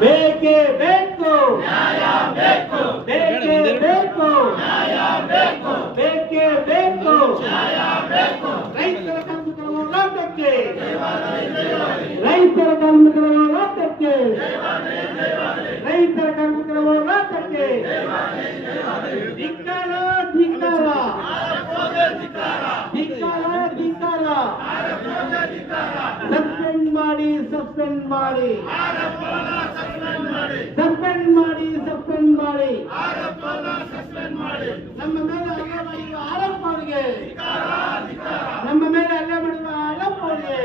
ಬೇಕೇ ಬೇಕು. ಬೇಕೇ ಬೇಕು. ಬೇಕೇ ಬೇಕು. ರೈತರ ಕಾರ್ಮಿಕರ ಹೋರಾಟಕ್ಕೆ. ರೈತರ ಕಾರ್ಮಿಕರ ಹೋರಾಟಕ್ಕೆ. ರೈತರ ಕಾರ್ಮಿಕರ ಹೋರಾಟಕ್ಕೆ. ಧಿಕ್ಕಾರ ಧಿಕ್ಕಾರ. ಧಿಕ್ಕಾರ ಧಿಕ್ಕಾರ. ಸಸ್ಪೆಂಡ್ ಮಾಡಿ ಸಸ್ಪೆಂಡ್ ಮಾಡಿ ಸಸ್ಪೆಂಡ್ ಮಾಡಿ ಸಸ್ಪೆಂಡ್ ಮಾಡಿ ನಮ್ಮ ಮೇಲೆ ಹಲ್ಲೆ ಮಾಡಿರುವ ಆರೋಪಗಳಿಗೆ ನಮ್ಮ ಮೇಲೆ ಹಲ್ಲೆ ಮಾಡಿರುವ ಆರೋಪಗಳಿಗೆ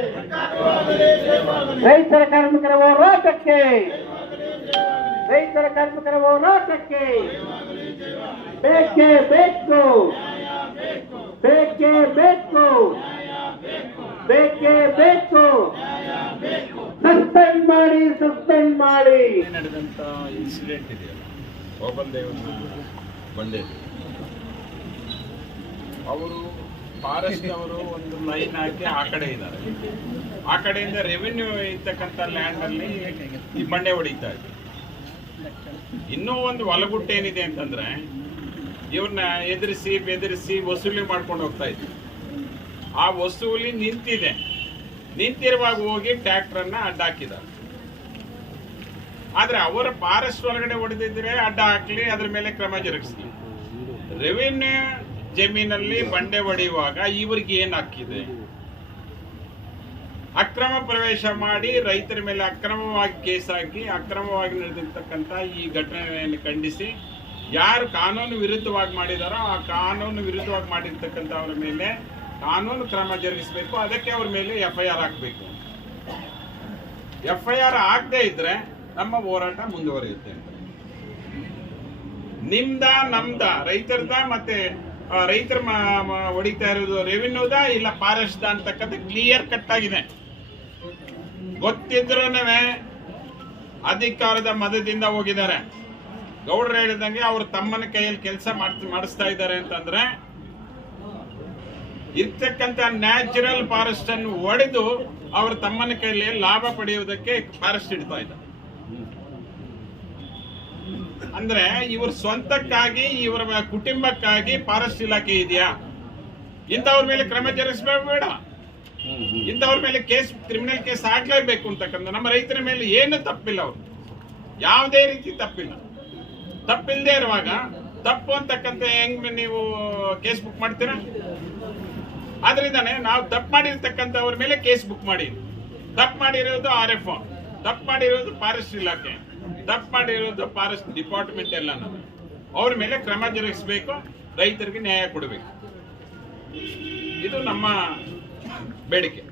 ರೈತರ ಕಾರ್ಮಿಕರ ಹೋರಾಟಕ್ಕೆ. ರೈತರ ಕಾರ್ಮಿಕರ ಹೋರಾಟಕ್ಕೆ. ಬೇಕೇ ಬೇಕು. ಬೇಕೇ ಬೇಕು. ಬೇಕೇ ಬೇಕು. ಸಸ್ಪೆಂಡ್ ಮಾಡಿ ಸಸ್ಪೆಂಡ್ ಮಾಡಿ. ನಡೆದಂತ ಇನ್ಸಿಡೆಂಟ್ ಇದೆಯಲ್ಲ? ಓಪನ್ ದೇವರ ಬಂಡೆ ಅವರು ಫಾರೆಸ್ಟ್ ಅವರು ಒಂದು ಲೈನ್ ಹಾಕಿ ಆ ಕಡೆ ಇದ್ದಾರೆ. ಆ ಕಡೆಯಿಂದ ರೆವಿನ್ಯೂ ಇರ್ತಕ್ಕಂಥ ಲ್ಯಾಂಡ್ ಅಲ್ಲಿ ಈ ಬಂಡೆ ಹೊಡಿತಾ ಇದೆ. ಇನ್ನೂ ಒಂದು ಒಲಗುಟ್ಟು ಏನಿದೆ ಅಂತಂದ್ರೆ ಇವ್ರನ್ನ ಎದುರಿಸಿ ಬೆದರಿಸಿ ವಸೂಲಿ ಮಾಡ್ಕೊಂಡು ಹೋಗ್ತಾ ಇದ್ವಿ. ಆ ವಸೂಲಿ ನಿಂತಿದೆ. ನಿಂತಿರುವಾಗ ಹೋಗಿ ಟ್ಯಾಕ್ಟ್ರನ್ನ ಅಡ್ಡ ಹಾಕಿದ್ದಾರೆ ಆದ್ರೆ ಅವರ ಫಾರೆಸ್ಟ್ ಒಳಗಡೆ ಹೊಡೆದಿದ್ರೆ ಅಡ್ಡ ಹಾಕ್ಲಿ, ಅದ್ರ ಮೇಲೆ ಕ್ರಮ ಜರುಗಿಸ್ಲಿ. ರೆವಿನ್ಯೂ ಜಮೀನಲ್ಲಿ ಬಂಡೆ ಹೊಡೆಯುವಾಗ ಇವ್ರಿಗೆ ಏನ್ ಹಾಕಿದೆ ಅಕ್ರಮ ಪ್ರವೇಶ ಮಾಡಿ ರೈತರ ಮೇಲೆ ಅಕ್ರಮವಾಗಿ ಕೇಸ್ ಹಾಕಿ, ಅಕ್ರಮವಾಗಿ ನಡೆದಿರ್ತಕ್ಕಂಥ ಈ ಘಟನೆಯನ್ನು ಖಂಡಿಸಿ, ಯಾರು ಕಾನೂನು ವಿರುದ್ಧವಾಗಿ ಮಾಡಿದಾರೋ ಆ ಕಾನೂನು ವಿರುದ್ಧವಾಗಿ ಮಾಡಿರ್ತಕ್ಕಂಥವ್ರ ಮೇಲೆ ಕಾನೂನು ಕ್ರಮ ಜರುಗಿಸಬೇಕು. ಅದಕ್ಕೆ ಅವ್ರ ಮೇಲೆ ಎಫ್ ಐ ಆರ್ ಹಾಕಬೇಕು. ಎಫ್ ಐ ಆರ್ ಆಗದೆ ಇದ್ರೆ ನಮ್ಮ ಹೋರಾಟ ಮುಂದುವರಿಯುತ್ತೆ ನಿಮ್ದ, ನಮ್ದ, ರೈತರದ ಮತ್ತೆ ರೈತರ ಹೊಡಿತಾ ಇರೋದು ರೆವಿನ್ಯೂದ ಇಲ್ಲ ಫಾರೆಸ್ಟ್ ಅಂತಕ್ಕಂಥ ಕ್ಲಿಯರ್ ಕಟ್ ಆಗಿದೆ. ಗೊತ್ತಿದ್ರೂ ಅಧಿಕಾರದ ಮದದಿಂದ ಹೋಗಿದ್ದಾರೆ. ಗೌಡ್ರು ಹೇಳಿದಂಗೆ ಅವ್ರ ತಮ್ಮನ ಕೈಯಲ್ಲಿ ಕೆಲಸ ಮಾಡಿಸ್ತಾ ಇದ್ದಾರೆ ಅಂತಂದ್ರೆ, ಇರ್ತಕ್ಕಂಥ ನ್ಯಾಚುರಲ್ ಫಾರೆಸ್ಟ್ ಅನ್ನು ಒಡೆದು ಅವ್ರ ತಮ್ಮನ ಕೈಯಲ್ಲಿ ಲಾಭ ಪಡೆಯುವುದಕ್ಕೆ ಫಾರೆಸ್ಟ್ ಇಡ್ತಾ ಇದ್ದಾರೆ. ಅಂದ್ರೆ ಇವ್ರ ಸ್ವಂತಕ್ಕಾಗಿ, ಇವರ ಕುಟುಂಬಕ್ಕಾಗಿ ಫಾರೆಸ್ಟ್ ಇಲಾಖೆ ಇದೆಯಾ? ಇಂಥವ್ರ ಮೇಲೆ ಕ್ರಮ ಜರುಗಿಸಬೇಕು ಬೇಡ. ಇಂಥವ್ರ ಮೇಲೆ ಕೇಸ್, ಕ್ರಿಮಿನಲ್ ಕೇಸ್ ಹಾಕ್ಲೇಬೇಕು ಅಂತಕ್ಕಂಥ ನಮ್ಮ ರೈತರ ಮೇಲೆ ಏನು ತಪ್ಪಿಲ್ಲ ಅವರು. ಯಾವುದೇ ರೀತಿ ತಪ್ಪಿಲ್ಲ. ತಪ್ಪಿಲ್ಲದೆ ಇರುವಾಗ ತಪ್ಪು ಅಂತಕ್ಕಂಥ ಹೆಂಗ್ ನೀವು ಕೇಸ್ ಬುಕ್ ಮಾಡ್ತೀರಾ? ಆದ್ರಿಂದಾನೆ ನಾವು ತಪ್ಪು ಮಾಡಿರ್ತಕ್ಕಂಥವ್ರ ಮೇಲೆ ಕೇಸ್ ಬುಕ್ ಮಾಡಿ. ತಪ್ಪು ಮಾಡಿರೋದು ಆರ್ ಎಫ್ ತಪ್ಪು ಮಾಡಿರೋದು ಫಾರೆಸ್ಟ್ ಇಲಾಖೆ. ತಪ್ಪು ಮಾಡಿರೋದು ಫಾರೆಸ್ಟ್ ಡಿಪಾರ್ಟ್ಮೆಂಟ್ ಎಲ್ಲ ಅವ್ರ ಮೇಲೆ ಕ್ರಮ ಜರುಗಿಸಬೇಕು, ರೈತರಿಗೆ ನ್ಯಾಯ ಕೊಡಬೇಕು. ಇದು ನಮ್ಮ ಬೇಡಿಕೆ.